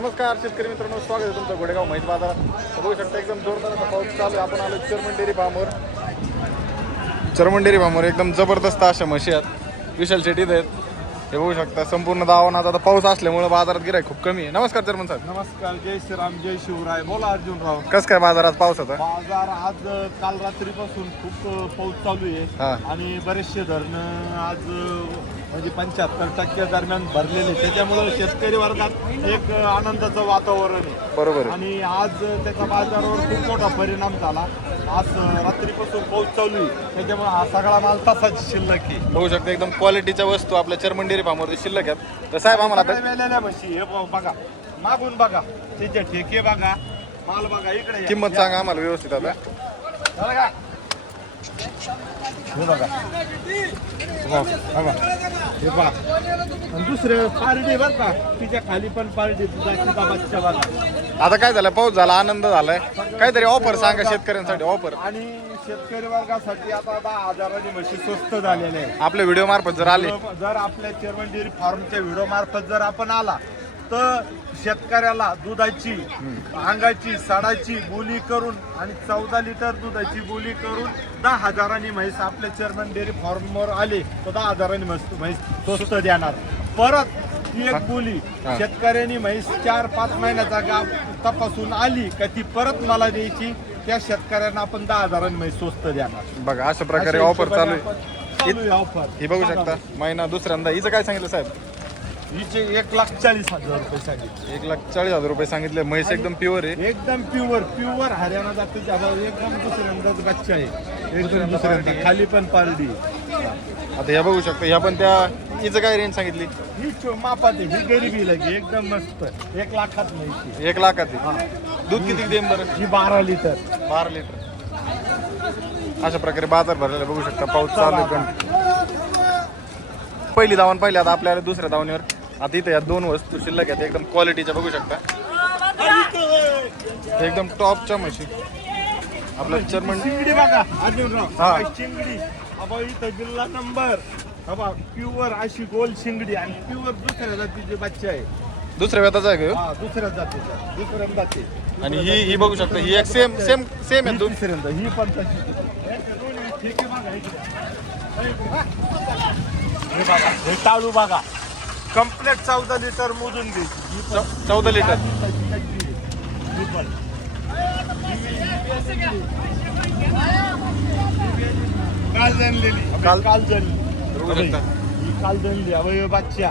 नमस्कार शेतकरी मित्रांनो, स्वागत आहे तुमचं गोडेगाव म्हैस बाजारात. बघू शकता एकदम जोरदार असा पाऊस चालू आहे. आपण आलो चर्मन डेअरी फार्मवर. चर्मन डेअरी फार्मवर एकदम जबरदस्त अशा म्हशी आहेत, विशाल शेटीत आहेत. हे बघू शकता संपूर्ण दावणात. आता पाऊस असल्यामुळे बाजारात गिराईक खूप कमी आहे. नमस्कार चर्मन साहेब. नमस्कार, जय श्रीराम, जय शिवराय. बोला अर्जुनराव. कसं काय बाजारात पावसाचा? बाजार आज काल रात्रीपासून खूप पाऊस चालू आहे आणि बरेचसे धरण आज म्हणजे 75% दरम्यान भरलेले, त्याच्यामुळे शेतकरी वर्गात एक आनंदाचं वातावरण आहे. बरोबर आहे. आणि आज त्याचा बाजारावर खूप मोठा परिणाम झाला. आज रात्रीपासून पाऊस चालू आहे, त्याच्यामुळे हा सगळा माल तसाच शिल्लक आहे. बघू शकता एकदम क्वालिटीच्या वस्तू आपल्या चर्मन डेअरी फार्मवर शिल्लक आहेत. तर साहेब आम्हाला आता वेलेल्या म्हशी हे बघा, मागून बघा, त्याचे ठेके बघा, माल बघा, इकडे किंमत सांगा आम्हाला व्यवस्थित. आता हे बघा, हे पहा. आणि दुसरे पार्टी बरं का, तिच्या खाली पण पार्टी दुधाची बच्चा बघा. आता काय झालं, पाऊस झाला, आनंद झालाय. काहीतरी ऑफर सांगा शेतकऱ्यांसाठी, ऑफर. आणि शेतकरी वर्गासाठी आता 10,000 म्हशी स्वस्त झालेल्या आहे. आपल्या व्हिडिओ मार्फत जर आले, जर आपल्या चर्मन डेअरी फार्मच्या व्हिडिओ मार्फत जर आपण आला तर शेतकऱ्याला दुधाची, अंगाची, साडाची बोली करून आणि 14 लिटर दुधाची बोली करून 10,000 म्हैस आपल्या चर्मन डेअरी फार्मवर आले तर 10,000 म्हैस स्वस्त देणार. परत ती एक बोली शेतकऱ्यांनी म्हैस 4-5 महिन्याचा गाव तपासून आली का ती परत मला द्यायची. त्या शेतकऱ्यांना आपण 10,000 म्हैस स्वस्त देणार. बघा अशा प्रकारे ऑफर चालू आहे. ऑफर ही बघू शकता. महिना दुसऱ्यांदा. हिचं काय सांगितलं साहेब? हिचे 1,40,000 रुपये सांगितले. 1,40,000 रुपये सांगितले. म्हैस एकदम प्युअर आहे. एकदम प्युअर हरियाणा जातीचा एकदम दुसऱ्यांदाच बच्चा आहे. एकदम दुसऱ्यांदा खाली पण पारडी. आता ह्या बघू शकता. ह्या पण त्या हिचं काय रेंज सांगितली? ही मापात आहे, ही गरीबी लगी एकदम मस्त. 1 लाखात नाही. 1 लाखात आहे. दूध किती देईन बरं? ही 12 लिटर. 12 लिटर. अशा प्रकारे बाजार भरलेला बघू शकता. पाऊस चालू आहे पण पहिली धावण पाहिली. आता आपल्याला दुसऱ्या धावणीवर. आता इथे या 2 वस्तू शिल्लक आहेत एकदम क्वालिटीच्या बघू शकता. एकदम टॉपच्या म्हशी आपलं चर्मन. चिंगडी बघा अर्जुनराव, हा. चिंगडी इथं जिल्हा नंबर. प्युअर अशी गोल शिंगडी आणि प्युअर दुसऱ्या जातीचे बच्चे आहे. दुसऱ्या व्यताचा आहे का? हा, दुसऱ्या जातीचा, दुसऱ्यांदा ते. आणि ही बघू शकता. ही एक सेम आहे. दोन दुसऱ्यांदा ही पण तशी. ठीक आहे बघा इकडे. हे बघा, हे टाळू बघा, कम्प्लीट 14 लिटर मोजून घ्यायची. 14 लिटर. काल जनलेली, काल जनली, बघू शकता. ही काल जनली. अवय बच्चा.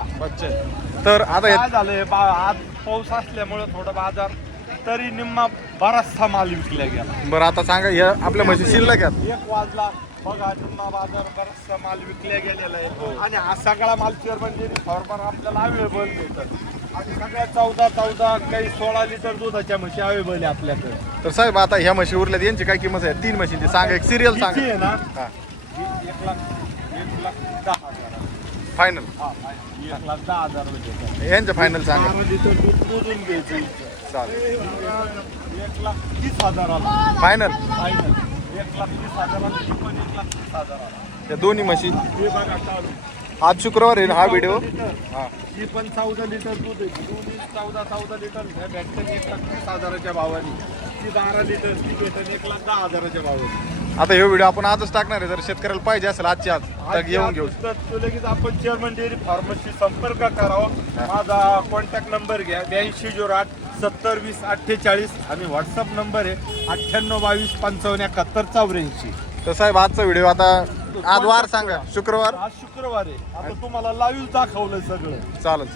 तर आता काय झालंय, आज पाऊस असल्यामुळे थोडं बाजार तरी निम्मा बराचसा माल विकला गेला. बरं आता सांगा या आपल्या म्हशी शिल्लक आहेत. 1 वाजला बघा, निम्मा बाजार बराचसा माल विकल्या गेलेला आहे. आणि हा सगळा माल चर्मन डेअरी फार्मर आपल्याला अवेलेबल देतात. आणि सगळ्या 14 काही 16 लिटर दुधाच्या म्हशी अवेलेबल आहे आपल्याकडे. तर साहेब आता ह्या म्हशी उरल्यात, यांची काय किंमत आहे? 3 म्हशींची सांगा. एक सिरियल सांगा. किती आहे ना? हा, 1,10,000. फायनल. हा, 1,10,000 रुपये. यांचं फायनल सांगा. 12 लिटर दूध मोजून घ्यायचं. चालेल. 1,30,000. फायनल. फायनल 1,30,000. ही पण 1,30,000. या दोन्ही म्हशी. हे बघा चालू. आज शुक्रवार आहे हा व्हिडिओ. हा, ही पण 14 लिटर दूध आहे. दोन्ही 14 लिटर भेटतं 1,30,000च्या भावाने. ती 12 लिटर ती भेटतं 1,10,000च्या भावाने. आता हे व्हिडिओ आपण आजच टाकणार आहे. जर शेतकऱ्याला पाहिजे असेल आजच्या आज तर येऊन घेऊ. तर लगेच आपण चेअरमन डेअरी फार्मशी संपर्क करावा. माझा कॉन्टॅक्ट नंबर घ्या 8208 70 20 48 आणि व्हॉट्सअप नंबर आहे 98 22 55 71 84. तर साहेब आजचा व्हिडिओ आता आज वार सांगा. शुक्रवार. आज शुक्रवार आहे. आता तुम्हाला लाईव्ह दाखवलं सगळं. चालेल.